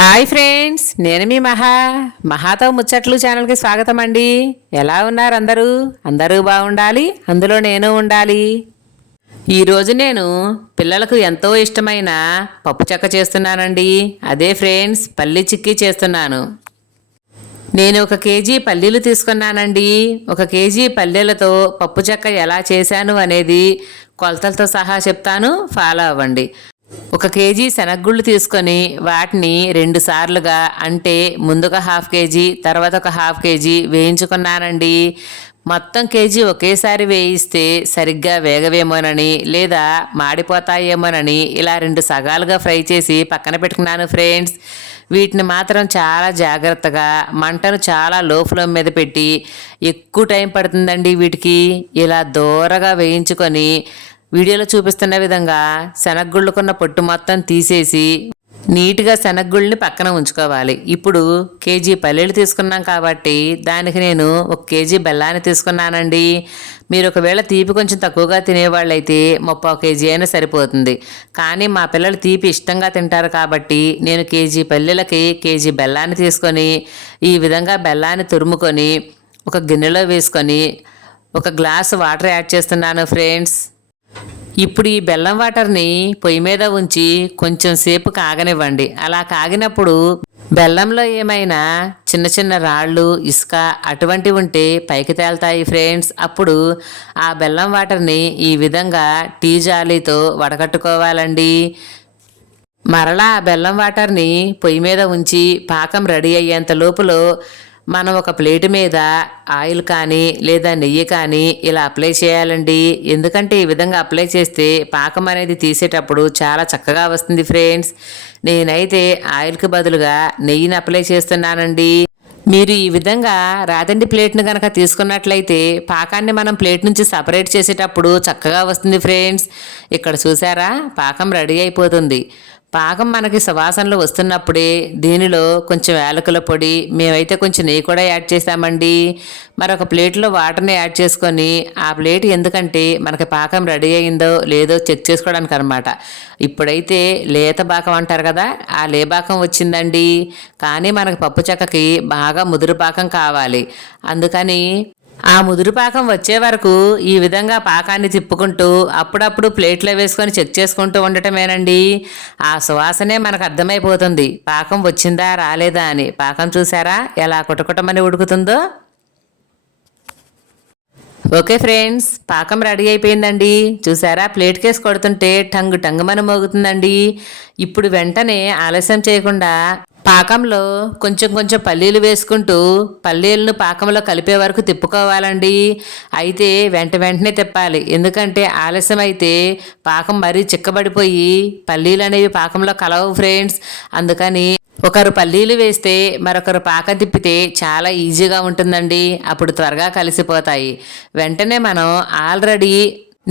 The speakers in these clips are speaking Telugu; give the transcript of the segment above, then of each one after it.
హాయ్ ఫ్రెండ్స్ నేను మీ మహా మహాతో ముచ్చట్లు ఛానల్కి స్వాగతం అండి ఎలా ఉన్నారు అందరూ? అందరూ బాగుండాలి అందులో నేను ఉండాలి. ఈరోజు నేను పిల్లలకు ఎంతో ఇష్టమైన పప్పు చెక్క చేస్తున్నానండి. అదే ఫ్రెండ్స్ పల్లి చిక్కీ చేస్తున్నాను. నేను ఒక కేజీ పల్లీలు తీసుకున్నానండి. ఒక కేజీ పల్లెలతో పప్పు చెక్క ఎలా చేశాను అనేది కొలతలతో సహా చెప్తాను. ఫాలో అవ్వండి. ఒక కేజీ శనగగుళ్ళు తీసుకొని వాటిని రెండు సార్లుగా అంటే ముందుగా హాఫ్ కేజీ తర్వాత ఒక హాఫ్ కేజీ వేయించుకున్నానండి. మొత్తం కేజీ ఒకేసారి వేయిస్తే సరిగ్గా వేగవేమోనని లేదా మాడిపోతాయేమోనని ఇలా రెండు సగాలుగా ఫ్రై చేసి పక్కన పెట్టుకున్నాను ఫ్రెండ్స్. వీటిని మాత్రం చాలా జాగ్రత్తగా మంటను చాలా లో ఫ్లేమ్ మీద పెట్టి ఎక్కువ టైం పడుతుందండి వీటికి. ఇలా దూరగా వేయించుకొని వీడియోలో చూపిస్తున్న విధంగా శనగగుళ్ళకున్న పొట్టు మొత్తం తీసేసి నీట్గా శనగగుళ్ళని పక్కన ఉంచుకోవాలి. ఇప్పుడు కేజీ పల్లీలు తీసుకున్నాం కాబట్టి దానికి నేను ఒక కేజీ బెల్లాన్ని తీసుకున్నానండి. మీరు ఒకవేళ తీపి కొంచెం తక్కువగా తినేవాళ్ళైతే ముప్పై కేజీ అయినా సరిపోతుంది. కానీ మా పిల్లలు తీపి ఇష్టంగా తింటారు కాబట్టి నేను కేజీ పల్లెలకి కేజీ బెల్లాన్ని తీసుకొని ఈ విధంగా బెల్లాన్ని తురుముకొని ఒక గిన్నెలో వేసుకొని ఒక గ్లాస్ వాటర్ యాడ్ చేస్తున్నాను ఫ్రెండ్స్. ఇప్పుడు ఈ బెల్లం వాటర్ని పొయ్యి మీద ఉంచి కొంచెం సేపు కాగనివ్వండి. అలా కాగినప్పుడు బెల్లంలో ఏమైనా చిన్న చిన్న రాళ్ళు ఇసుక అటువంటివి ఉంటే పైకి తేలుతాయి ఫ్రెండ్స్. అప్పుడు ఆ బెల్లం వాటర్ని ఈ విధంగా టీ జాలీతో వడగట్టుకోవాలండి మరలా ఆ బెల్లం వాటర్ని పొయ్యి మీద ఉంచి పాకం రెడీ అయ్యేంత లోపులో మనం ఒక ప్లేట్ మీద ఆయిల్ కానీ లేదా నెయ్యి కానీ ఇలా అప్లై చేయాలండి. ఎందుకంటే ఈ విధంగా అప్లై చేస్తే పాకం అనేది తీసేటప్పుడు చాలా చక్కగా వస్తుంది ఫ్రెండ్స్. నేనైతే ఆయిల్కి బదులుగా నెయ్యిని అప్లై చేస్తున్నానండి. మీరు ఈ విధంగా రాదండి ప్లేట్ను కనుక తీసుకున్నట్లయితే పాకాన్ని మనం ప్లేట్ నుంచి సపరేట్ చేసేటప్పుడు చక్కగా వస్తుంది ఫ్రెండ్స్. ఇక్కడ చూసారా? పాకం రెడీ అయిపోతుంది. పాకం మనకి సువాసనలు వస్తున్నప్పుడే దీనిలో కొంచెం యాలకుల పొడి మేమైతే కొంచెం నెయ్యి కూడా యాడ్ చేసామండి మరొక ప్లేట్లో వాటర్ని యాడ్ చేసుకొని ఆ ప్లేట్ ఎందుకంటే మనకి పాకం రెడీ అయిందో లేదో చెక్ చేసుకోవడానికి అనమాట ఇప్పుడైతే లేత పాకం అంటారు కదా ఆ లేపాకం వచ్చిందండి. కానీ మనకి పప్పు చెక్కకి బాగా ముదురు పాకం కావాలి. అందుకని ఆ ముదురు పాకం వచ్చే వరకు ఈ విధంగా పాకాన్ని తిప్పుకుంటూ అప్పుడప్పుడు ప్లేట్లో వేసుకొని చెక్ చేసుకుంటూ ఉండటమేనండి. ఆ సువాసనే మనకు అర్థమైపోతుంది. పాకం వచ్చిందా రాలేదా అని. పాకం చూసారా? ఎలా కుటకుటమని ఉడుకుతుందో? ఓకే ఫ్రెండ్స్ పాకం రెడీ అయిపోయిందండి. చూసారా? ప్లేట్ కేసు కొడుతుంటే టంగు టంగుమని మోగుతుందండి ఇప్పుడు వెంటనే ఆలస్యం చేయకుండా పాకంలో కొంచెం కొంచెం పల్లీలు వేసుకుంటూ పల్లీలను పాకంలో కలిపే వరకు తిప్పుకోవాలండి. అయితే వెంట వెంటనే తిప్పాలి. ఎందుకంటే ఆలస్యం అయితే పాకం మరీ చిక్కబడిపోయి పల్లీలు అనేవి పాకంలో కలవు ఫ్రెండ్స్. అందుకని ఒకరు పల్లీలు వేస్తే మరొకరు పాక తిప్పితే చాలా ఈజీగా ఉంటుందండి. అప్పుడు త్వరగా కలిసిపోతాయి. వెంటనే మనం ఆల్రెడీ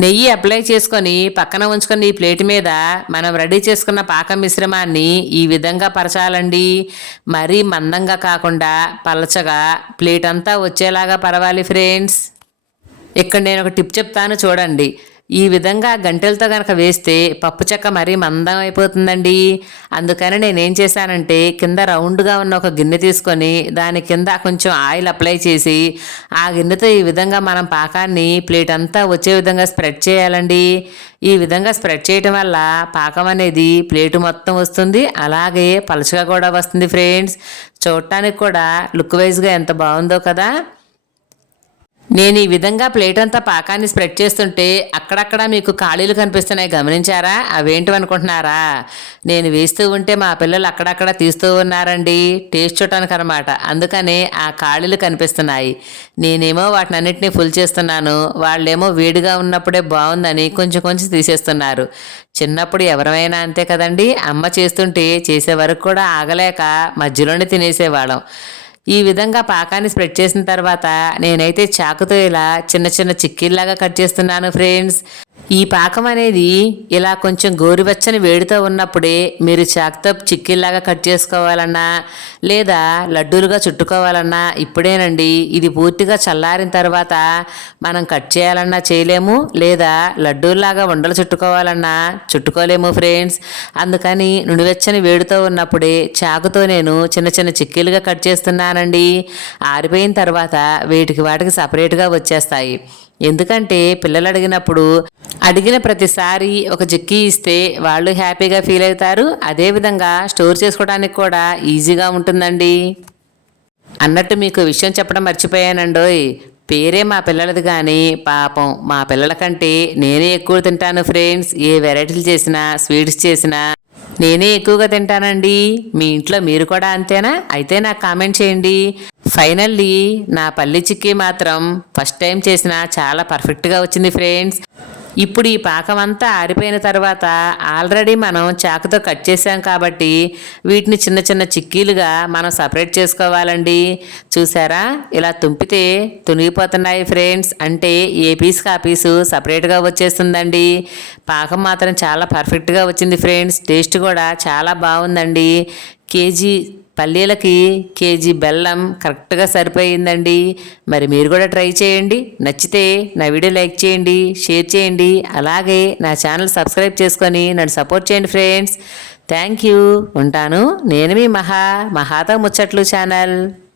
నెయ్యి అప్లై చేసుకొని పక్కన ఉంచుకున్న ఈ ప్లేట్ మీద మనం రెడీ చేసుకున్న పాక మిశ్రమాన్ని ఈ విధంగా పరచాలండి. మరీ మందంగా కాకుండా పలచగా ప్లేట్ అంతా వచ్చేలాగా పరవాలి ఫ్రెండ్స్. ఇక్కడ నేను ఒక టిప్ చెప్తాను చూడండి. ఈ విధంగా గంటెలతో కనుక వేస్తే పప్పు చెక్క మరీ మందం అయిపోతుందండి. అందుకని నేనేం చేశానంటే కింద రౌండ్గా ఉన్న ఒక గిన్నె తీసుకొని దాని కింద కొంచెం ఆయిల్ అప్లై చేసి ఆ గిన్నెతో ఈ విధంగా మనం పాకాన్ని ప్లేట్ అంతా వచ్చే విధంగా స్ప్రెడ్ చేయాలండి. ఈ విధంగా స్ప్రెడ్ చేయటం వల్ల పాకం అనేది ప్లేటు మొత్తం వస్తుంది. అలాగే పలుచగా కూడా వస్తుంది ఫ్రెండ్స్. చూడటానికి కూడా లుక్ వైజ్గా ఎంత బాగుందో కదా. నేను ఈ విధంగా ప్లేట్ అంతా పాకాన్ని స్ప్రెడ్ చేస్తుంటే అక్కడక్కడ మీకు ఖాళీలు కనిపిస్తున్నాయి. గమనించారా? అవేంటి అనుకుంటున్నారా? నేను వేస్తూ ఉంటే మా పిల్లలు అక్కడక్కడ తీస్తూ ఉన్నారండి. టేస్ట్ చూడటానికి అనమాట అందుకనే ఆ ఖాళీలు కనిపిస్తున్నాయి. నేనేమో వాటిని అన్నింటినీ ఫుల్ చేస్తున్నాను. వాళ్ళేమో వేడిగా ఉన్నప్పుడే బాగుందని కొంచెం కొంచెం తీసేస్తున్నారు. చిన్నప్పుడు ఎవరమైనా అంతే కదండి? అమ్మ చేస్తుంటే చేసే వరకు కూడా ఆగలేక మధ్యలోనే తినేసేవాళ్ళం. ఈ విధంగా పాకాన్ని స్ప్రెడ్ చేసిన తర్వాత నేనైతే చాకుతో ఇలా చిన్న చిన్న చిక్కీల్లాగా కట్ చేస్తున్నాను ఫ్రెండ్స్. ఈ పాకం అనేది ఇలా కొంచెం గోరువెచ్చని వేడితో ఉన్నప్పుడే మీరు చాకుతో చిక్కిల్లాగా కట్ చేసుకోవాలన్నా లేదా లడ్డూలుగా చుట్టుకోవాలన్నా ఇప్పుడేనండి. ఇది పూర్తిగా చల్లారిన తర్వాత మనం కట్ చేయాలన్నా చేయలేము లేదా లడ్డూల్లాగా ఉండలు చుట్టుకోవాలన్నా చుట్టుకోలేము ఫ్రెండ్స్. అందుకని నుడివెచ్చని వేడితో ఉన్నప్పుడే చాకుతో నేను చిన్న చిన్న చిక్కీలుగా కట్ చేస్తున్నానండి. ఆరిపోయిన తర్వాత వీటికి వాటికి సపరేట్గా వచ్చేస్తాయి. ఎందుకంటే పిల్లలు అడిగినప్పుడు అడిగిన ప్రతిసారి ఒక జిక్కి ఇస్తే వాళ్ళు హ్యాపీగా ఫీల్ అవుతారు. అదేవిధంగా స్టోర్ చేసుకోవడానికి కూడా ఈజీగా ఉంటుందండి. అన్నట్టు మీకు విషయం చెప్పడం మర్చిపోయానండోయ్. పేరే మా పిల్లలది కానీ పాపం మా పిల్లల కంటే నేనే ఎక్కువ తింటాను ఫ్రెండ్స్. ఏ వెరైటీలు చేసినా స్వీట్స్ చేసినా నేనే ఎక్కువగా తింటానండి. మీ ఇంట్లో మీరు కూడా అంతేనా? అయితే నాకు కామెంట్ చేయండి. ఫైనల్లీ నా పల్లి చిక్కీ మాత్రం ఫస్ట్ టైం చేసిన చాలా పర్ఫెక్ట్గా వచ్చింది ఫ్రెండ్స్ ఇప్పుడు ఈ పాకం అంతా ఆరిపోయిన తర్వాత ఆల్రెడీ మనం చాకుతో కట్ చేసాం కాబట్టి వీటిని చిన్న చిన్న చిక్కీలుగా మనం సపరేట్ చేసుకోవాలండి. చూసారా? ఇలా తుంపితే తునిగిపోతున్నాయి ఫ్రెండ్స్. అంటే ఏ పీస్కి ఆ పీసు సపరేట్గా వచ్చేస్తుందండి. పాకం మాత్రం చాలా పర్ఫెక్ట్గా వచ్చింది ఫ్రెండ్స్. టేస్ట్ కూడా చాలా బాగుందండి. కేజీ పల్లీలకి కేజీ బెల్లం కరెక్ట్గా సరిపోయిందండి. మరి మీరు కూడా ట్రై చేయండి. నచ్చితే నా వీడియో లైక్ చేయండి షేర్ చేయండి. అలాగే నా ఛానల్ సబ్స్క్రైబ్ చేసుకొని నన్ను సపోర్ట్ చేయండి ఫ్రెండ్స్. Thank you. ఉంటాను. నేను మీ మహా మహాతో ముచ్చట్లు ఛానల్.